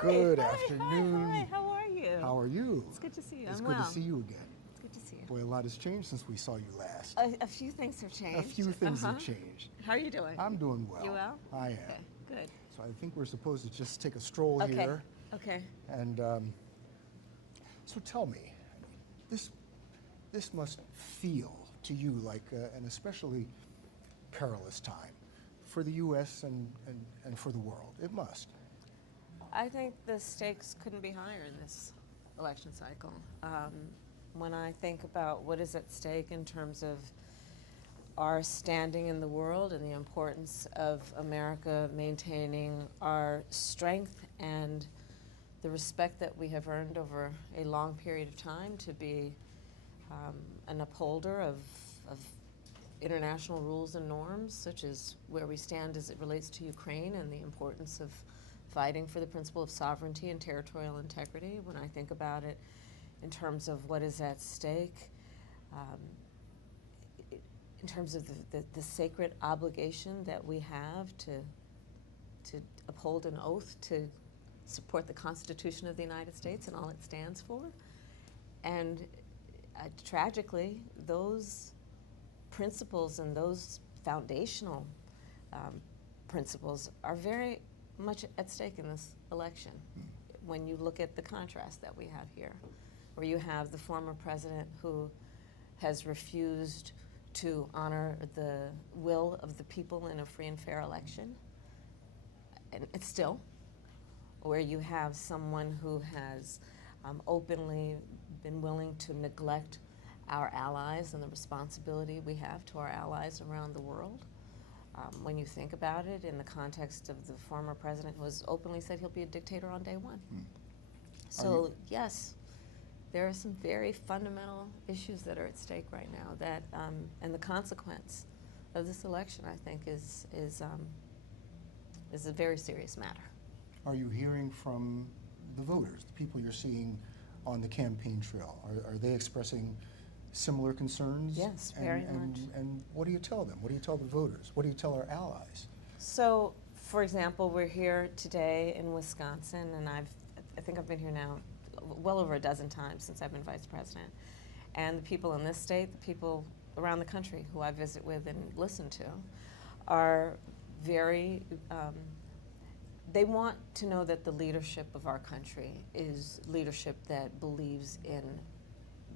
Good Hi, afternoon. Hi, how are you? How are you? It's good to see you. It's I'm good well. to see you again. It's good to see you. Boy, a lot has changed since we saw you last. A few things have changed. A few things have changed. How are you doing? I'm doing well. You well? I am. Okay, good. So I think we're supposed to just take a stroll Okay. here. Okay. And so tell me, this must feel to you like an especially perilous time for the U.S. and for the world. It must. I think the stakes couldn't be higher in this election cycle. When I think about what is at stake in terms of our standing in the world and the importance of America maintaining our strength and the respect that we have earned over a long period of time to be an upholder of international rules and norms, such as where we stand as it relates to Ukraine and the importance of fighting for the principle of sovereignty and territorial integrity. When I think about it in terms of what is at stake, in terms of the sacred obligation that we have to uphold an oath to support the Constitution of the United States and all it stands for. And tragically, those principles and those foundational principles are very much at stake in this election. When you look at the contrast that we have here, where you have the former president who has refused to honor the will of the people in a free and fair election, and it's still, where you have someone who has openly been willing to neglect our allies and the responsibility we have to our allies around the world. When you think about it in the context of the former president who has openly said he'll be a dictator on day one. So yes, there are some very fundamental issues that are at stake right now that, and the consequence of this election, I think, is a very serious matter. Are you hearing from the voters, the people you're seeing on the campaign trail? Are they expressing similar concerns? Yes, very much. And what do you tell them? What do you tell the voters? What do you tell our allies? So, for example, we're here today in Wisconsin, and I think I've been here now well over a dozen times since I've been vice president. And the people in this state, the people around the country who I visit with and listen to, are very, they want to know that the leadership of our country is leadership that believes in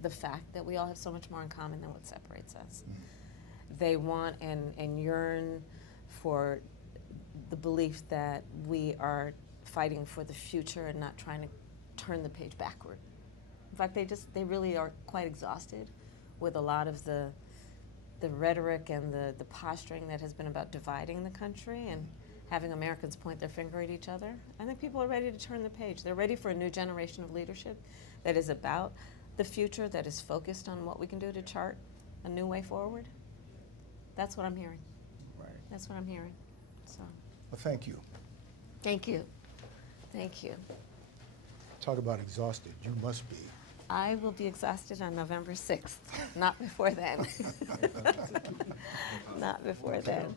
the fact that we all have so much more in common than what separates us. They want and yearn for the belief that we are fighting for the future and not trying to turn the page backward. In fact, they really are quite exhausted with a lot of the rhetoric and the posturing that has been about dividing the country and having Americans point their finger at each other. I think people are ready to turn the page. They're ready for a new generation of leadership that is about the future, that is focused on what we can do to chart a new way forward. That's what I'm hearing. Right. That's what I'm hearing. So. Well, thank you. Thank you. Thank you. Talk about exhausted. You must be. I will be exhausted on November 6th. Not before then. Not before then.